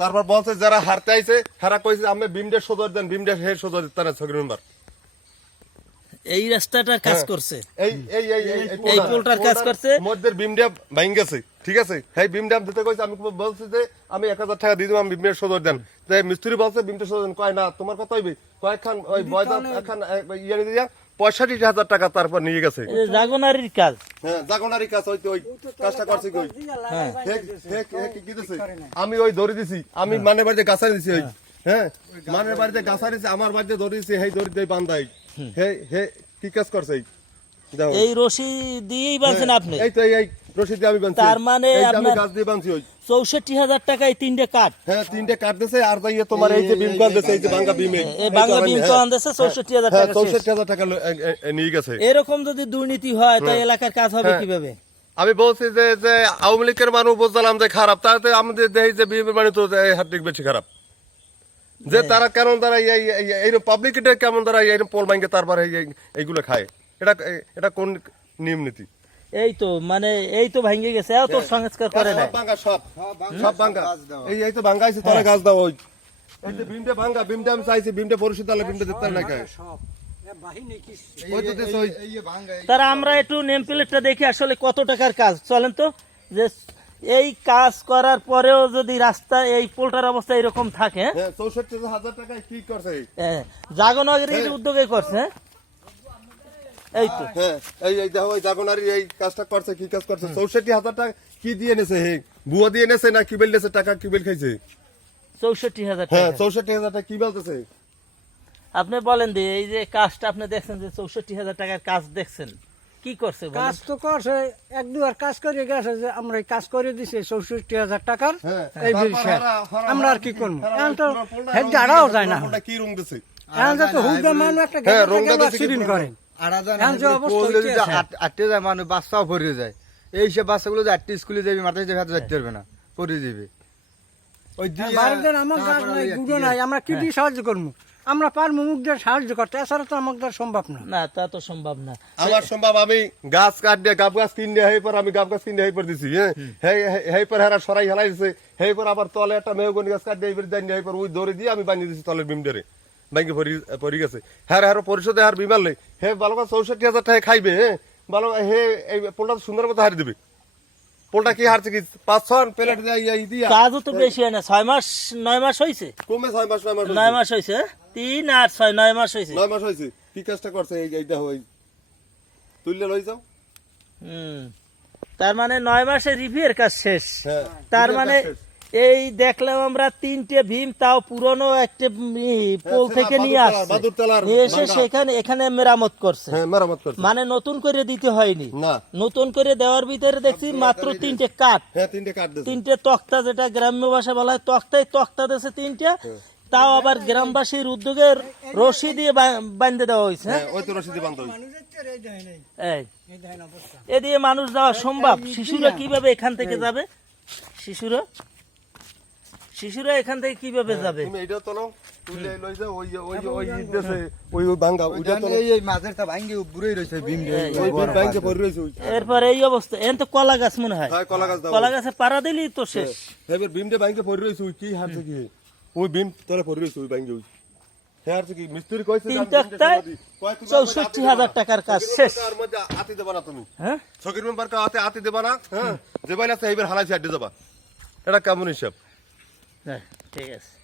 তারপর বলছে যারা হারতে আইছে হারা কইছে আমি বিমডে সদর দেন বিমডে হে সদর দিতে না ছগির মেম্বার। এই রাস্তাটা কাজ করছে। এই এই এই এই পোলটার কাজ করছে? মধ্যে বিমডে ভাঙ গেছে ঠিক আছে? এই বিমডে দিতে কইছে আমি বলছি যে আমি এক হাজার টাকা দিয়ে দিলাম আমি বিমডে সদর দেন। তো এই মিস্ত্রি বলছে বিমডে সদর দেন। কয় না তোমার কথা হইবে? কয়েকখান ওই বয়দান একখান ইয়ে দিয়া পঁয়ষট্টি হাজার টাকা তারপর নিয়ে গেছে। জাগনারির কাজ। হ্যাঁ জাগনারির কাজ ওই ওই কাজটা করছে কই? হ্যাঁ। আমি ওই ধরে দিছি। আমি মানে বাড়িতে গাছা দিছি ওই। হ্যাঁ। মানে বাড়িতে গাছা দিছি আমার বাড়িতে ধরে দিছি হেই ধরে দেই বান্ধাই। হে হে কি কাজ করছে এই? রশি দিয়েই বাঁধছেন আপনি? এই তো এই। রশিদ আমি বানছি। তার মানে আমি গাছ দিয়ে বানছি ওই। চৌষট্টি হাজার টাকায় তিনটে কাঠ। হ্যাঁ তিনটে কাট দিছে আর তোমার এই যে বিম দিছে এই যে ভাঙ্গা বিমে এই। বাংলা বিম তো আনতেছে চৌষট্টি হাজার হ্যাঁ টাকা চৌষট্টি হাজার টাকা নিয়ে গেছে। এরকম যদি দুর্নীতি হয় তাই এলাকার কাজ হবে হ্যাঁ। কীভাবে? আমি বলছি যে যে আওয়ামী লীগের মানুষ বুঝলাম যে খারাপ তাতে আমাদের দেহি যে বিএনপি মানে তো হার্দিক বেশি খারাপ। যে তারা কেন তারা এই এই- এইরকম পাবলিক কেমন তারা এইরকম পোল ব্যাংকে তারপরে এই- এই- এইগুলো খায়। এটা এটা কোন নিয়ম নীতি? এই তো মানে এই তো ভাঙ্গে গেছে এও তো সংস্কার করে না সব সব সব ভাঙ্গা। এই এই তো ভাঙ্গা আছে তারা গাছ দাও ওই। এই যে বিমটা ভাঙ্গা বিমটা আমি চাইছি বিমটা পরিশোধ হলে বিমটা দিতে না খায় সব। এ বাহিনী কি ওই তো দেশ ওই তারা আমরা একটু নেম প্লেটটা দেখি আসলে কত টাকার কাজ। চলেন তো যে এই কাজ করার পরেও যদি রাস্তা এই পোলটার অবস্থা এরকম থাকে হ্যাঁ? চৌষট্টি হাজার টাকায় কি করছে? হ্যাঁ, জাগনগরের উদ্যোগে করছে হ্যাঁ? এই তো। হ্যাঁ এই এই দেখো ওই জাগনারি এই কাজটা করছে কি কাজ করছে? চৌষট্টি হাজার টাকা কি দিয়ে নেছে হে? বুয়া দিয়ে নেছে না কিবেল নেছে টাকা কিবেল খাইছে? চৌষট্টি হাজার হ্যাঁ চৌষট্টি হাজার টাকা কি বলতেছে আপনি বলেন যে এই যে কাজটা আপনি দেখছেন যে চৌষট্টি হাজার টাকার কাজ দেখছেন। কি করছে কাজ তো করছে এক দুবার কাজ করে গেছে যে আমরা কাজ করে দিছি চৌষট্টি হাজার টাকার হ্যাঁ এই বিষয়ে আমরা আর কি করব? হারা- এখন তো হেড দাঁড়াও যায় না কি রং দিছে? এখন তো হুদা মানুষ একটা হ্যাঁ, গেলে রংটা গেলে দেখে অ্যাক্সিডেন্ট কি করে এখন যে অবস্থা পোল যদি হইছে, আট- আটটে যায় মানুষ বাচ্চাও পড়ে যায়। এই সব বাচ্চাগুলো যে আটটি স্কুলে যাবে মাথায় যাবে হাতে যাইতে পারবে না পড়ে যাবে। ওই আমার নাই ওই গুঁড়ো নাই আমরা কি দিয়ে সাহায্য করব। আমরা পারব মুখ সাহায্য করতে এছাড়া তো আমাদের সম্ভব না। না তা তো সম্ভব না। আমার সম্ভব আমি গাছ কাট দিয়ে গাব গাছ কিনে হেই পর আমি গাব গাছ কিনে হেই পর দিছি হ্যাঁ। হেই পর হেরা সরাই হেলাই দিছে হেই পর আবার তলে একটা মেহগনি গাছ কাট দিয়ে হেই পর দেন হেই পর ওই ধরে দিয়ে আমি বানিয়ে দিছি তলের বিমডারে ব্যাংকে পরি গেছে। হ্যাঁ হ্যাঁ পরিশোধে আর বিমাল নেই। হে ভালো কথা চৌষট্টি হাজার টাকা খাইবে ভালো হে এই পোলটা সুন্দর মতো হারি দেবে। পোলটা কি হারছে কি? পাঁচ ছয় প্লেট দিয়া কাজও তো বেশি হয় না। ছয় মাস নয় মাস হয়েছে কমে ছয় মাস নয় মাস নয় মাস হয়েছে হ্যাঁ? তিন আর ছয় নয় মাস হয়েছে নয় মাস হয়েছে কি কাজটা করছে? এই এইটা হই তুললে লই যাও। হুম। তার মানে নয় মাসে রিভিউর কাজ শেষ। হ্যাঁ তার মানে। এই দেখলাম আমরা তিনটে ভীম তাও পুরনো একটা পোল থেকে নিয়ে আসছে। নিয়ে এসে সেখানে এখানে মেরামত করছে। হ্যাঁ মেরামত করছে। মানে নতুন করে দিতে হয়নি। নতুন করে দেওয়ার ভিতরে দেখছি মাত্র তিনটে কাঠ। হ্যাঁ তিনটে কাট তিনটে তক্তা যেটা গ্রাম্য ভাষা বলা হয় তক্তায় তক্তা দিয়েছে তিনটা। তাও আবার গ্রামবাসীর উদ্যোগে রশি দিয়ে বা- বাঁধে দেওয়া হয়েছে। হ্যাঁ? হ্যাঁ ওই তো রশিদি বান্ধব এই। এ দিয়ে মানুষ যাওয়া সম্ভব। শিশুরা কীভাবে এখান থেকে যাবে? শিশুরা? শিশুরা এখান থেকে কীভাবে যাবে? তুমি এইটা তোলো তুলে লই যাও ওই ওই ওই দেশে ওই ওই ভাঙ্গা ওইটা তোলো। এই তা ভাঙ্গে বুড়েই রয়েছে বিম ওই ব্যাংকে পড়ে রইছে এরপর এই অবস্থা এন তো কলা গাছ মনে হয়। হ্যাঁ কলা গাছ দাও। কলা গাছে পাড়া দিলেই তো শেষ। এবার বিমটা ব্যাংকে পড়ে রইছে ওই কি হারছে কি? ওই বিম পড়ে রইছে ওই ব্যাংকে ওই। হ্যাঁ কি? মিস্ত্রি কইছে তিন তক্তায় চৌষট্টি হাজার টাকার কাজ শেষ। তার মধ্যে আতি দেবা না তুমি। হ্যাঁ? সকির মেম্বার কা হাতে আতি দেবা না হ্যাঁ? যে বাইরে আছে এইবার হালাই সাইডে যাবা এটা কেমন হিসাব? হ্যাঁ, ঠিক আছে।